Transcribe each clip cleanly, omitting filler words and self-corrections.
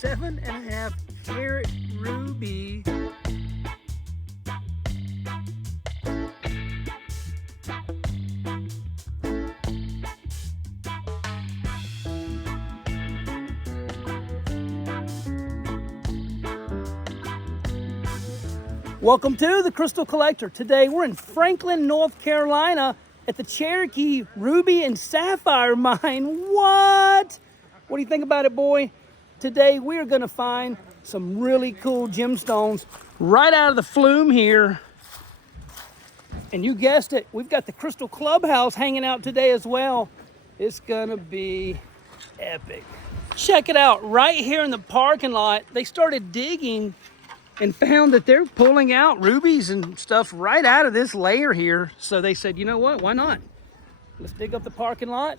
7.5 carat ruby. Welcome to the Crystal Collector. Today we're in Franklin, North Carolina at the Cherokee Ruby and Sapphire Mine. What? What do you think about it, boy? Today we're gonna find some really cool gemstones right out of the flume here. And you guessed it, we've got the Crystal Clubhouse hanging out today as well. It's gonna be epic. Check it out, right here in the parking lot, they started digging and found that they're pulling out rubies and stuff right out of this layer here. So they said, you know what, why not? Let's dig up the parking lot,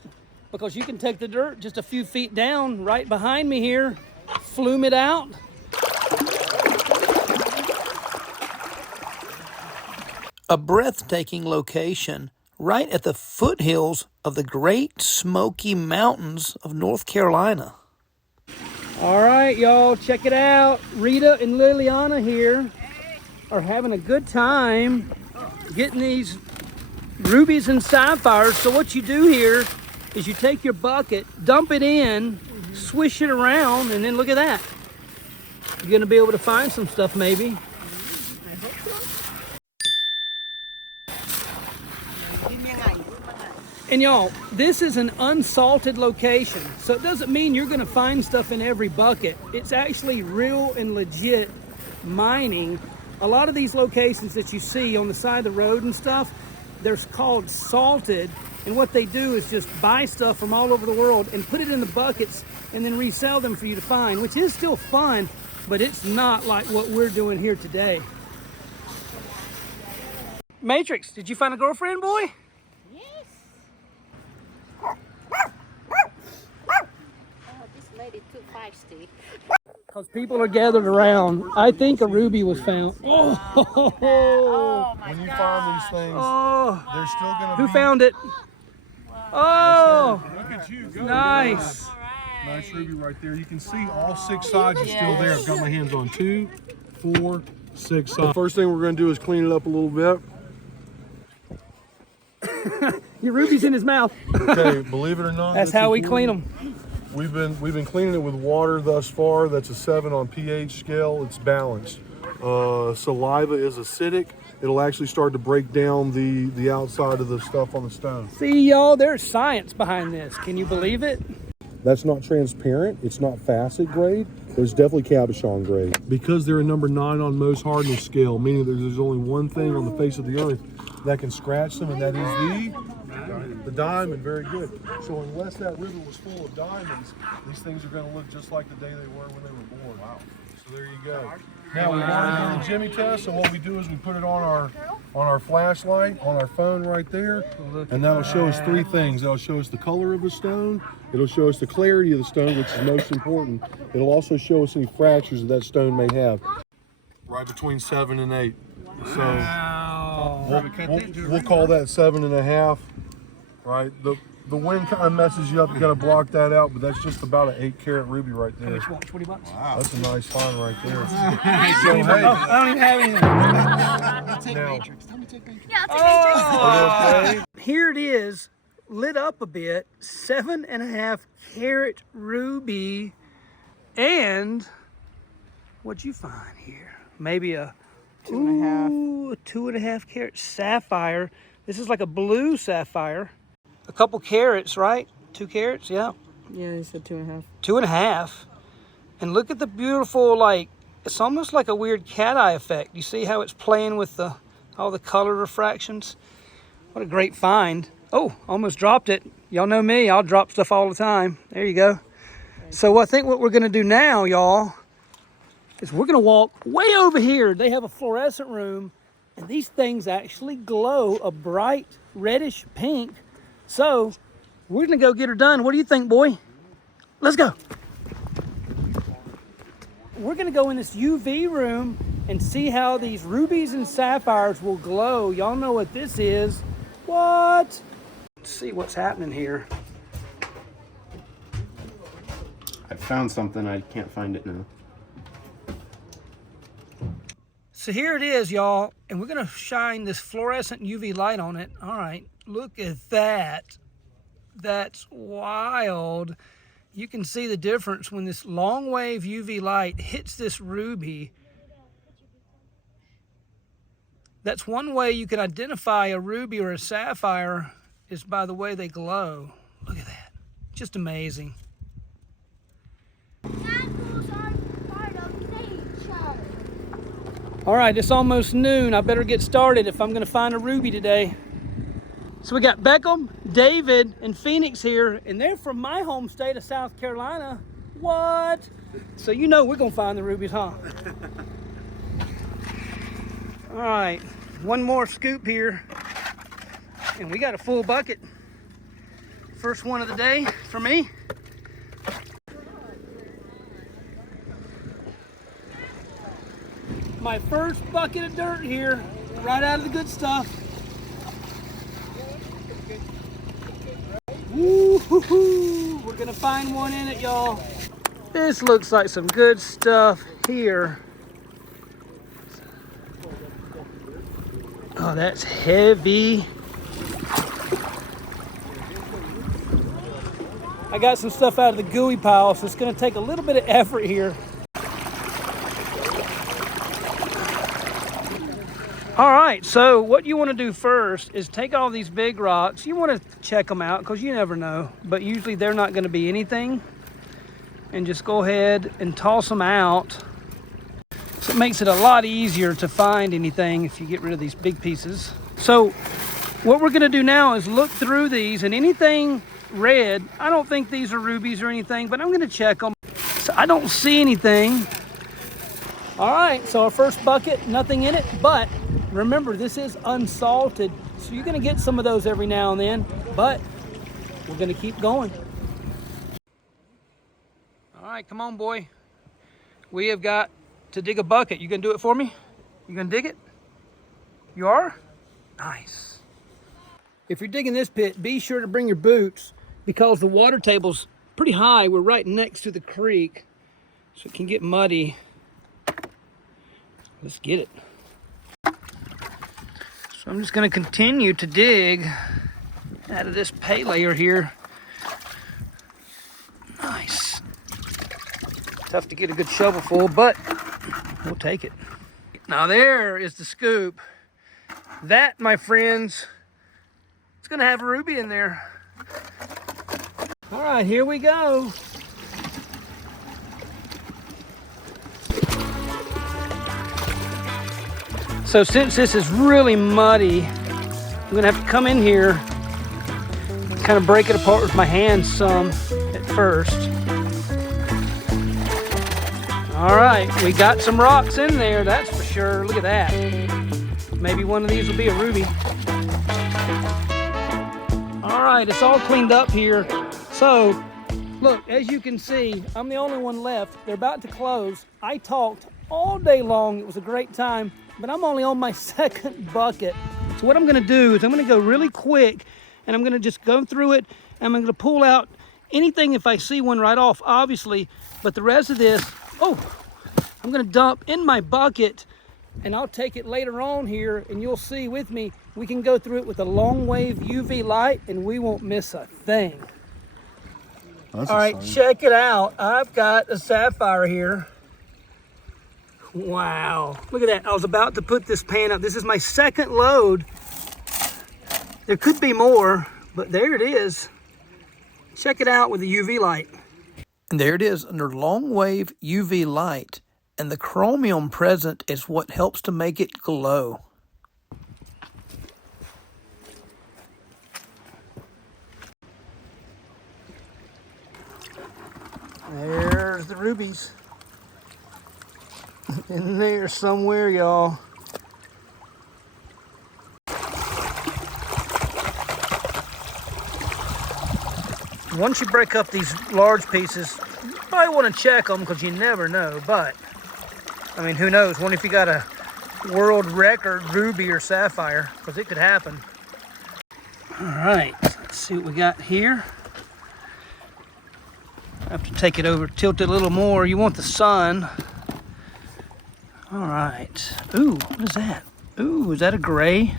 because you can take the dirt just a few feet down right behind me here, flume it out. A breathtaking location right at the foothills of the Great Smoky Mountains of North Carolina. All right, y'all, check it out. Rita and Liliana here are having a good time getting these rubies and sapphires. So what you do here is you take your bucket, dump it in, swish it around, and then look at that. You're gonna be able to find some stuff maybe. And y'all, this is an unsalted location, so it doesn't mean you're gonna find stuff in every bucket. It's actually real and legit mining. A lot of these locations that you see on the side of the road and stuff, they're called salted, and what they do is just buy stuff from all over the world and put it in the buckets and then resell them for you to find, which is still fun, but it's not like what we're doing here today. Matrix, did you find a girlfriend, boy? Too feisty. Because people are gathered around. I think a ruby was found. Oh my When you God. find these things, Oh, they're still going to who be... found it? Oh, Look at you. Go, nice. All right. Nice ruby right there. You can see all 6 sides are still there. I've got my hands on 2, 4, 6 sides. The first thing we're going to do is clean it up a little bit. Your ruby's in his mouth. Okay, believe it or not, That's how we clean them. We've been cleaning it with water thus far. That's a 7 on pH scale. It's balanced. Saliva is acidic. It'll actually start to break down the outside of the stuff on the stone. See, y'all, there's science behind this. Can you believe it? That's not transparent. It's not facet grade. There's definitely cabochon grade. Because they're a number 9 on Mohs hardness scale, meaning that there's only one thing on the face of the earth that can scratch them, and that is the diamond. Very good. So unless that river was full of diamonds, these things are going to look just like the day they were when they were born. Wow. So there you go. Now we want to do the Jimmy test. So what we do is we put it on our flashlight on our phone right there, and that'll show us 3 things. That'll show us the color of the stone. It'll show us the clarity of the stone, which is most important. It'll also show us any fractures that stone may have. Right between 7 and 8. So we'll call that 7.5. Right. The wind kind of messes you up. You got to block that out, but that's just about an 8 carat ruby right there. How much, 20 bucks? Wow. That's a nice find right there. So, hey. Oh, I don't even have anything. Now, Yeah, I'll take okay. Here it is, lit up a bit, 7.5 carat ruby. And what'd you find here? Maybe a 2.5. A 2.5 carat sapphire. This is like a blue sapphire. A couple carats, right? 2 carats, yeah. Yeah, he said 2.5. 2.5. And look at the beautiful, like, it's almost like a weird cat eye effect. You see how it's playing with all the color refractions? What a great find. Oh, almost dropped it. Y'all know me, I'll drop stuff all the time. There you go. So I think what we're gonna do now, y'all, is we're gonna walk way over here. They have a fluorescent room, and these things actually glow a bright reddish pink. So we're gonna go get her done. What do you think, boy? Let's go. We're gonna go in this UV room and see how these rubies and sapphires will glow. Y'all know what this is. What? Let's see what's happening here. I've found something. I can't find it now. So here it is, y'all, and we're gonna shine this fluorescent UV light on it. All right, look at that. That's wild. You can see the difference when this long wave UV light hits this ruby. That's one way you can identify a ruby or a sapphire, is by the way they glow. Look at that, just amazing. All right, it's almost noon. I better get started if I'm gonna find a ruby today. So we got Beckham, David, and Phoenix here, and they're from my home state of South Carolina. What? So you know we're gonna find the rubies, huh? All right, one more scoop here, and we got a full bucket. First one of the day for me. My first bucket of dirt here, right out of the good stuff. Woo-hoo-hoo. We're gonna find one in it, y'all. This looks like some good stuff here. Oh, that's heavy. I got some stuff out of the gooey pile, so it's gonna take a little bit of effort here. All right, so what you want to do first is take all these big rocks. You want to check them out because you never know, but usually they're not going to be anything. And just go ahead and toss them out. So it makes it a lot easier to find anything if you get rid of these big pieces. So what we're going to do now is look through these, and anything red, I don't think these are rubies or anything, but I'm going to check them. So I don't see anything. All right, so our first bucket, nothing in it, but remember, this is unsalted, so you're gonna get some of those every now and then, but we're gonna keep going. All right, come on, boy. We have got to dig a bucket. You gonna do it for me? You gonna dig it? You are? Nice. If you're digging this pit, be sure to bring your boots because the water table's pretty high. We're right next to the creek, so it can get muddy. Let's get it. So I'm just going to continue to dig out of this pay layer here. Nice. Tough to get a good shovel full, but we'll take it. Now there is the scoop. That, my friends, it's going to have a ruby in there. All right, here we go. So since this is really muddy, I'm gonna have to come in here, kind of break it apart with my hands some at first. All right, we got some rocks in there, that's for sure. Look at that. Maybe one of these will be a ruby. All right, it's all cleaned up here. So, look, as you can see, I'm the only one left. They're about to close. I talked all day long. It was a great time. But I'm only on my second bucket. So what I'm gonna do is I'm gonna go really quick and I'm gonna just go through it and I'm gonna pull out anything if I see one right off, obviously. But the rest of this, I'm gonna dump in my bucket and I'll take it later on here and you'll see with me, we can go through it with a long wave UV light and we won't miss a thing. All right, check it out. I've got a sapphire here. Wow, look at that. I was about to put this pan up. This is my second load. There could be more, but there it is. Check it out with the UV light. And there it is under long wave UV light. And the chromium present is what helps to make it glow. There's the rubies. In there somewhere, y'all. Once you break up these large pieces, you probably want to check them because you never know. But, I mean, who knows? What if you got a world record ruby or sapphire? Because it could happen. All right, let's see what we got here. have to take it over, tilt it a little more. You want the sun. All right. Ooh, what is that? Ooh, is that a gray?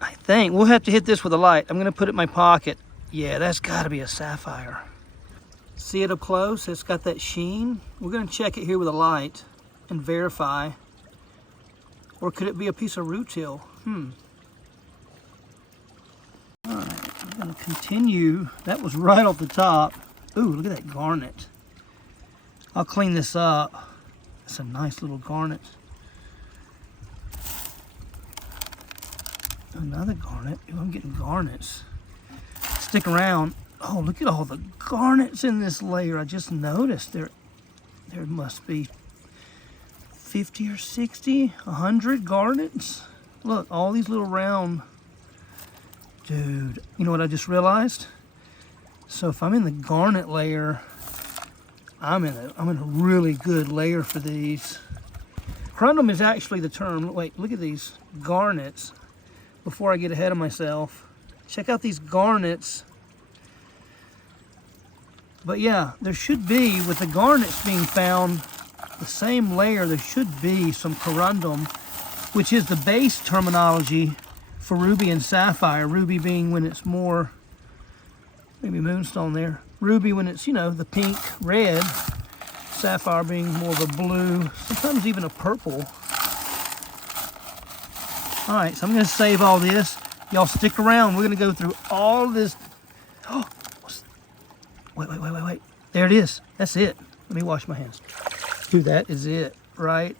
I think. We'll have to hit this with a light. I'm going to put it in my pocket. Yeah, that's got to be a sapphire. See it up close? It's got that sheen. We're going to check it here with a light and verify. Or could it be a piece of rutile? All right, I'm going to continue. That was right off the top. Ooh, look at that garnet. I'll clean this up. That's a nice little garnet. Another garnet. Ooh, I'm getting garnets. Stick around. Oh, look at all the garnets in this layer. I just noticed there must be 50 or 60, 100 garnets. Look, all these little round. Dude, you know what I just realized? So if I'm in the garnet layer, I'm in a really good layer for these. Corundum is actually the term. Wait, look at these garnets. Before I get ahead of myself, check out these garnets. But yeah, there should be, with the garnets being found, the same layer, there should be some corundum, which is the base terminology for ruby and sapphire. Ruby being when it's more, maybe moonstone there. Ruby when it's, you know, the pink, red. Sapphire being more of a blue, sometimes even a purple. All right, so I'm gonna save all this. Y'all stick around. We're gonna go through all this. Oh, wait. There it is. That's it. Let me wash my hands. Dude, that is it right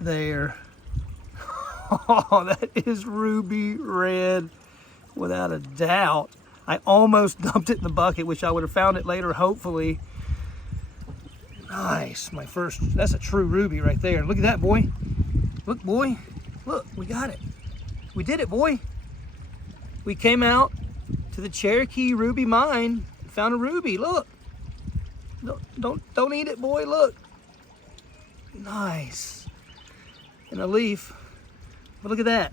there. Oh, that is ruby red without a doubt. I almost dumped it in the bucket, which I would have found it later, hopefully. Nice, my first, that's a true ruby right there. Look at that, boy. Look, boy. Look, we got it. We did it, boy. We came out to the Cherokee ruby mine and found a ruby. Look. Don't eat it, boy. Look. Nice. And a leaf. But look at that.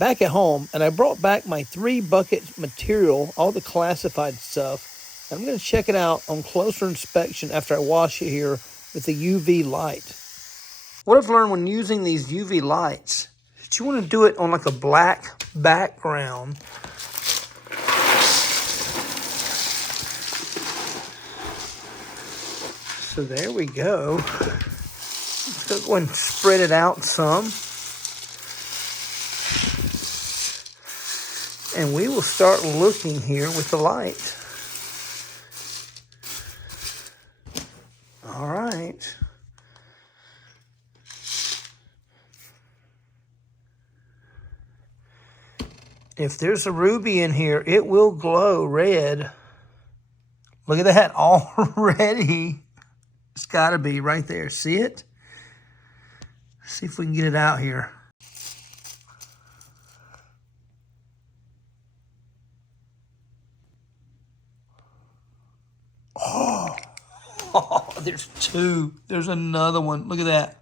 Back at home, and I brought back my 3-bucket material, all the classified stuff. And I'm going to check it out on closer inspection after I wash it here with the UV light. What I've learned when using these UV lights is that you want to do it on like a black background. So there we go. Let's go and spread it out some. And we will start looking here with the light. All right. If there's a ruby in here, it will glow red. Look at that already. It's got to be right there. See it? See if we can get it out here. Oh, there's 2. There's another one. Look at that.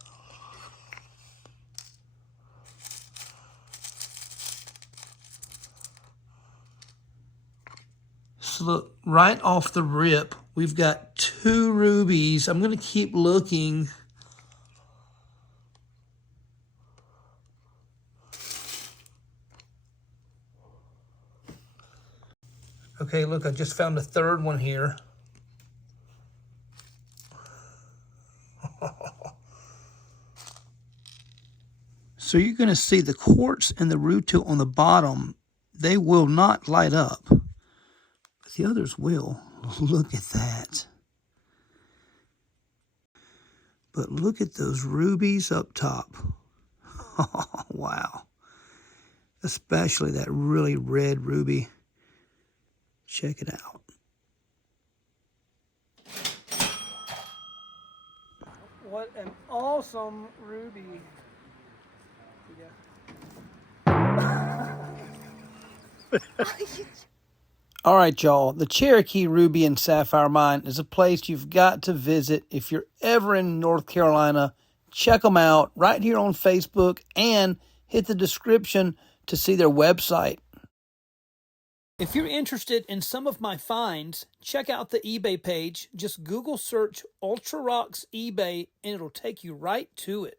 So look, right off the rip, we've got 2 rubies. I'm going to keep looking. Okay, look, I just found a 3rd one here. So you're going to see the quartz and the rutile on the bottom. They will not light up, but the others will. Look at that. But look at those rubies up top. Oh, wow. Especially that really red ruby. Check it out. What an awesome ruby. All right, y'all. The Cherokee Ruby and Sapphire Mine is a place you've got to visit if you're ever in North Carolina. Check them out right here on Facebook and hit the description to see their website. If you're interested in some of my finds, check out the eBay page. Just Google search Ultra Rocks eBay and it'll take you right to it.